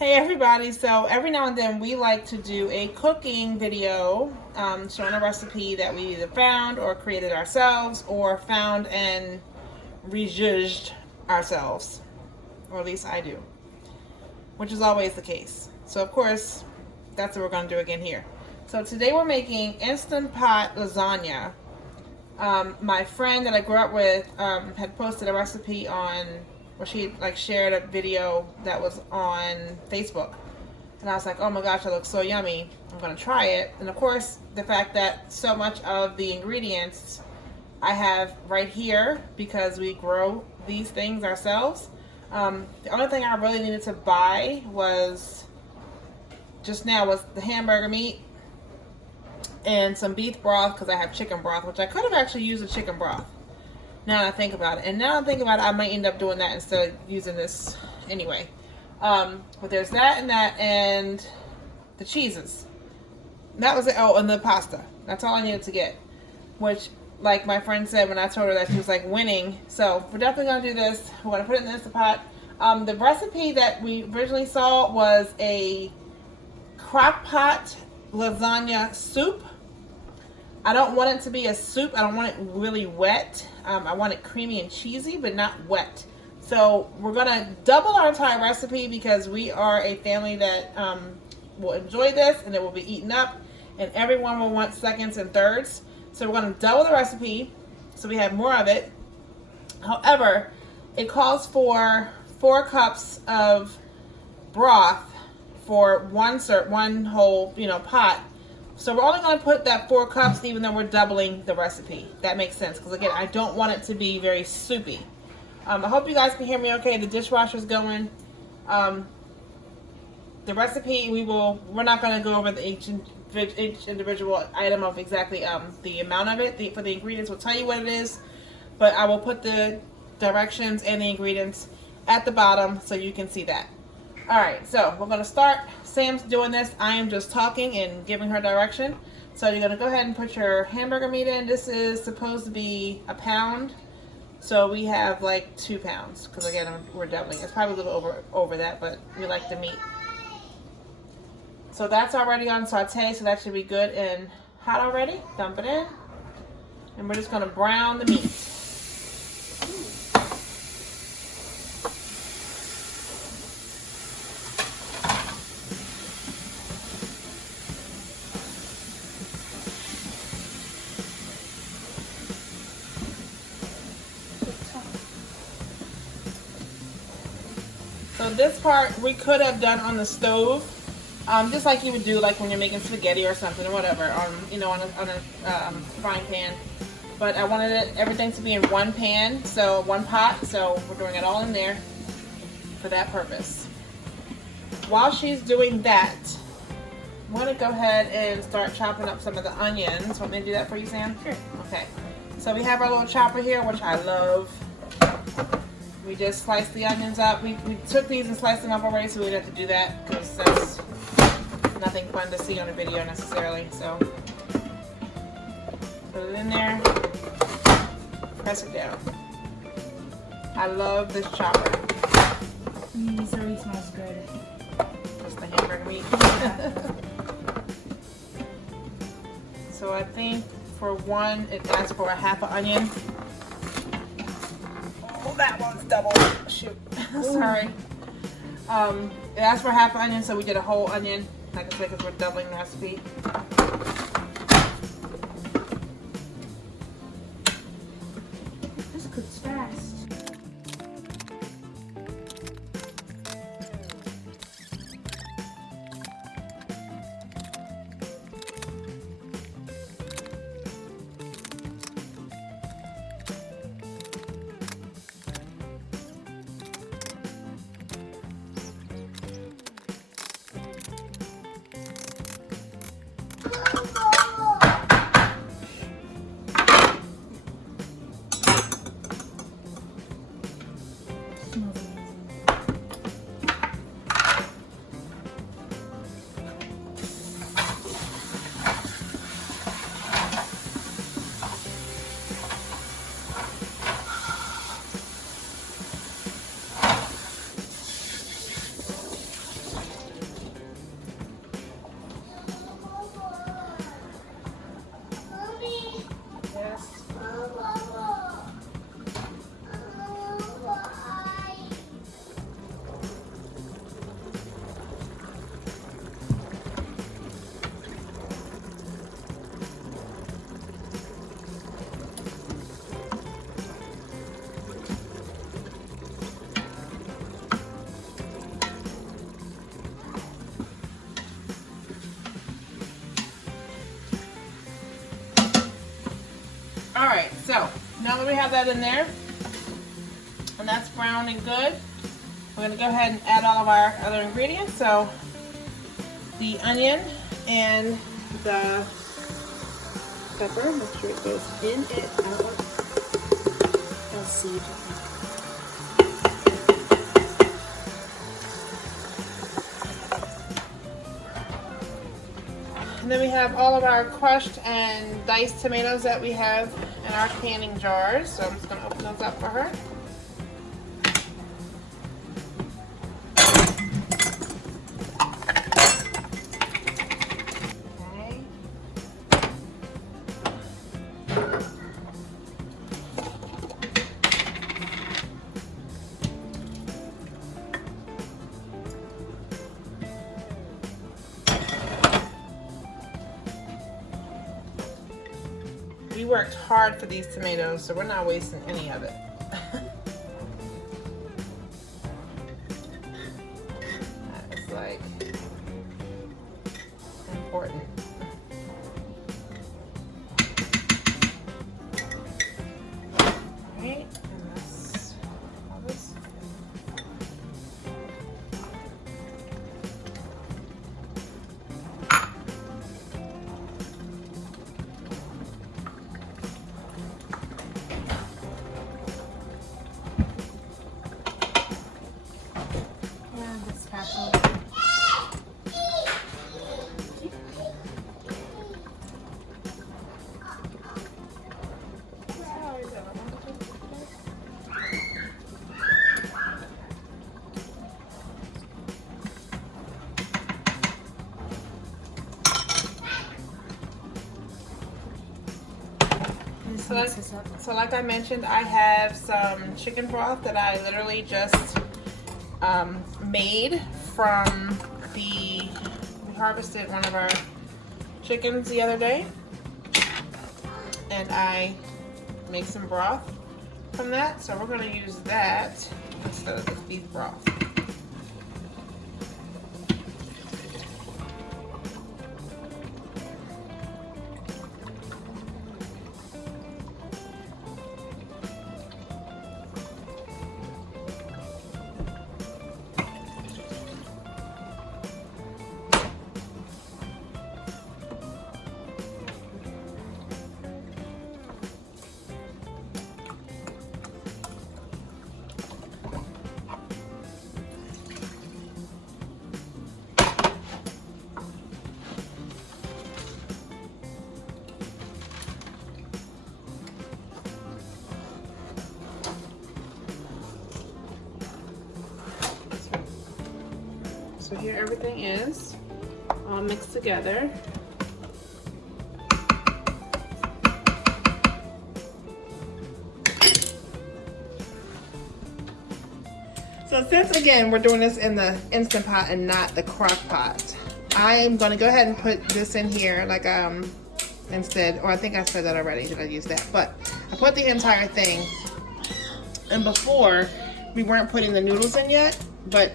Hey everybody, so every now and then we like to do a cooking video showing a recipe that we either found or created ourselves or found and rejudged ourselves, or at least I do, which is always the case. So of course, that's what we're going to do again here. So today we're making Instant Pot Lasagna. My friend that I grew up with had posted a recipe on, where she shared a video that was on Facebook, and I was like, oh my gosh, that looks so yummy, I'm gonna try it. And of course, the fact that so much of the ingredients I have right here because we grow these things ourselves. The only thing I really needed to buy was the hamburger meat and some beef broth, because I have chicken broth, which I could have actually used the chicken broth. Now that I think about it, I might end up doing that instead of using this anyway. But there's that and the cheeses. That was it. Oh, and the pasta. That's all I needed to get. Which, like my friend said when I told her that, she was like, winning. So we're definitely gonna do this. We're gonna put it in the Instant Pot. The recipe that we originally saw was a Crock Pot Lasagna Soup. I don't want it to be a soup. I don't want it really wet. I want it creamy and cheesy, but not wet. So we're gonna double our entire recipe because we are a family that will enjoy this and it will be eaten up, and everyone will want seconds and thirds. So we're gonna double the recipe so we have more of it. However, it calls for 4 cups of broth for one whole pot. So we're only going to put that 4 cups, even though we're doubling the recipe. That makes sense, because again, I don't want it to be very soupy. I hope you guys can hear me okay. The dishwasher's going. The recipe, we're not going to go over each individual item of exactly the amount of it. For the ingredients, we'll tell you what it is, but I will put the directions and the ingredients at the bottom so you can see that. Alright, so we're going to start. Sam's doing this. I am just talking and giving her direction. So you're going to go ahead and put your hamburger meat in. This is supposed to be a pound. So we have like 2 pounds. Because again, we're doubling. It's probably a little over that, but we like the meat. So that's already on saute. So that should be good and hot already. Dump it in. And we're just going to brown the meat. So this part we could have done on the stove, just like you would do like when you're making spaghetti or something or whatever, on a frying pan. But I wanted everything to be in one pan, so one pot. So we're doing it all in there for that purpose. While she's doing that, I'm going to go ahead and start chopping up some of the onions. Want me to do that for you, Sam? Sure. Okay. So we have our little chopper here, which I love. We just sliced the onions up. We took these and sliced them up already, so we didn't have to do that because that's nothing fun to see on a video necessarily. So put it in there, press it down. I love this chopper. This already smells good. Just the hamburger meat. Yeah. So I think for one, it asks for a half an onion. Oh, that one's double. Shoot. Sorry. It asked for half an onion, so we did a whole onion. Like I said, because we're doubling the recipe. This cooks fast. we have that in there, and that's brown and good. We're going to go ahead and add all of our other ingredients. So the onion and the pepper, make sure it goes in it. I don't want to seed. And then we have all of our crushed and diced tomatoes that we have in our canning jars. So I'm just going to open those up for her. We worked hard for these tomatoes, so we're not wasting any of it. That is like important. All right, and that's all this. So like I mentioned, I have some chicken broth that I literally just made from we harvested one of our chickens the other day, and I make some broth from that. So we're going to use that instead of the beef broth. So here everything is all mixed together. So since again we're doing this in the Instant Pot and not the Crock Pot, I'm going to go ahead and put this in here like instead, or I think I said that already, did I use that? But I put the entire thing, and before we weren't putting the noodles in yet, but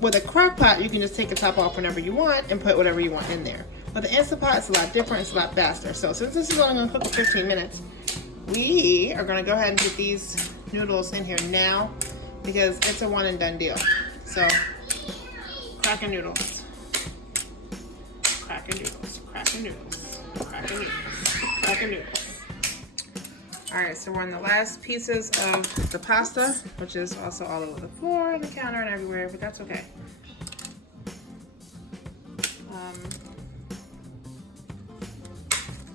with a Crock Pot, you can just take the top off whenever you want and put whatever you want in there. But the Instant Pot is a lot different, it's a lot faster. So since this is only going to cook for 15 minutes, we are going to go ahead and get these noodles in here now because it's a one and done deal. So, cracking noodles. Cracking noodles, cracking noodles, cracking noodles, cracking noodles. Alright, so we're on the last pieces of the pasta, which is also all over the floor and the counter and everywhere, but that's okay.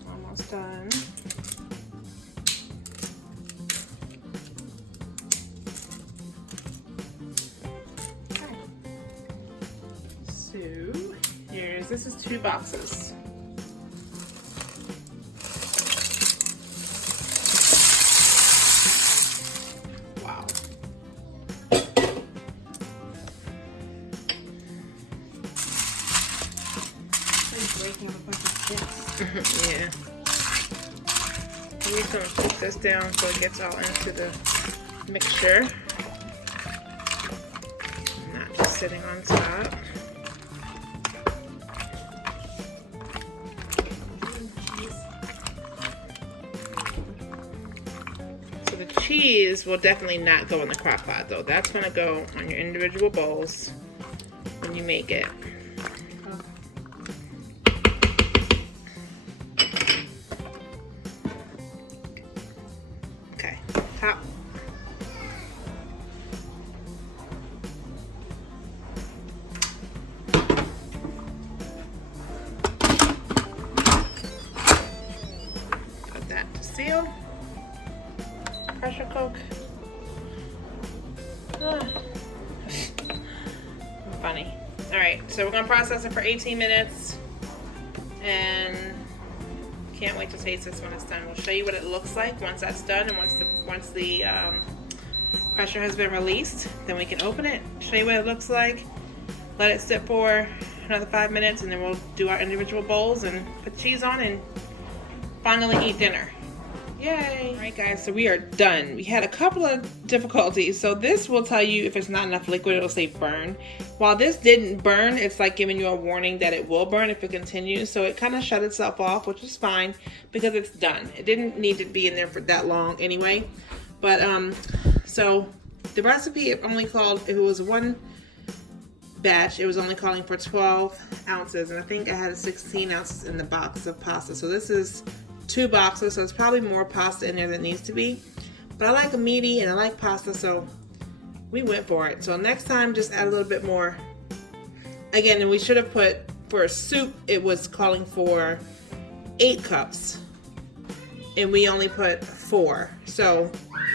Almost done. Okay. So, this is 2 boxes. Yeah. We're going to put this down so it gets all into the mixture. Not just sitting on top. cheese will definitely not go in the crock pot though. That's gonna go on your individual bowls when you make it. Okay, top. Put that to seal. Pressure cook. Funny. Alright, so we're going to process it for 18 minutes. And can't wait to taste this when it's done. We'll show you what it looks like once that's done and once the pressure has been released. Then we can open it, show you what it looks like, let it sit for another 5 minutes, and then we'll do our individual bowls and put cheese on and finally eat dinner. Yay! Alright guys, so we are done. We had a couple of difficulties. So this will tell you if it's not enough liquid, it'll say burn. While this didn't burn, it's like giving you a warning that it will burn if it continues. So it kind of shut itself off, which is fine because it's done. It didn't need to be in there for that long anyway. But so the recipe, it only called, if it was one batch, it was only calling for 12 ounces. And I think I had 16 ounces in the box of pasta. So this is 2 boxes, so it's probably more pasta in there than needs to be. But I like a meaty and I like pasta, so we went for it. So next time, just add a little bit more. Again, and we should have put, for a soup, it was calling for 8 cups. And we only put 4. So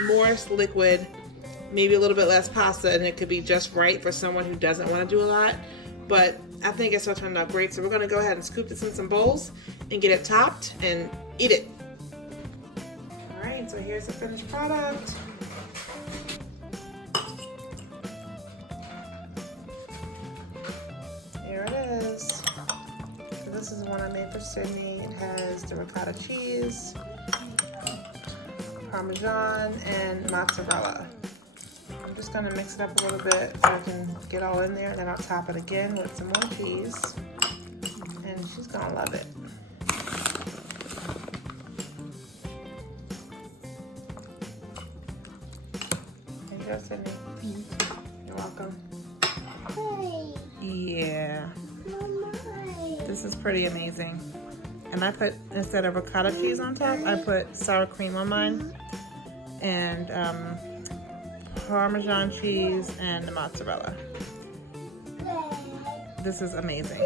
more liquid, maybe a little bit less pasta, and it could be just right for someone who doesn't want to do a lot. But I think it still turned out great. So we're going to go ahead and scoop this in some bowls and get it topped and eat it. Alright, so here's the finished product. Here it is. So this is the one I made for Sydney. It has the ricotta cheese, parmesan, and mozzarella. I'm just going to mix it up a little bit so I can get all in there, and then I'll top it again with some more cheese. And she's going to love it. There you go, Sydney. You're welcome. Yeah. This is pretty amazing. And I put, instead of ricotta cheese on top, I put sour cream on mine. And Parmesan cheese and the mozzarella. This is amazing.